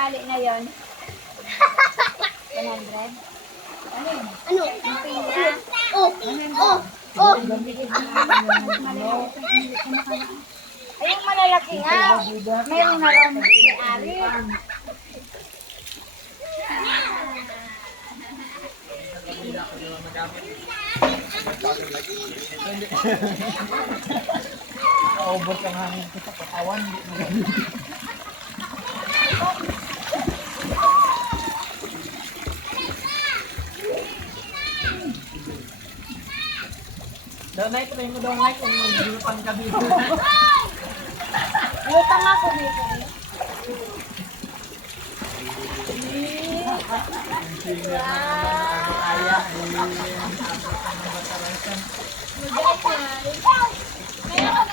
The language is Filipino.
tali na yon. 100? Ano? Yung pila? Oh, oh. Ay, yung malalaki nga. Mayroon na raw may-ari. Over ka hangin ko sa katawan. Donay, try mo donay kung mag-pang gabi. Lutang ako dito. Kaya, Meron.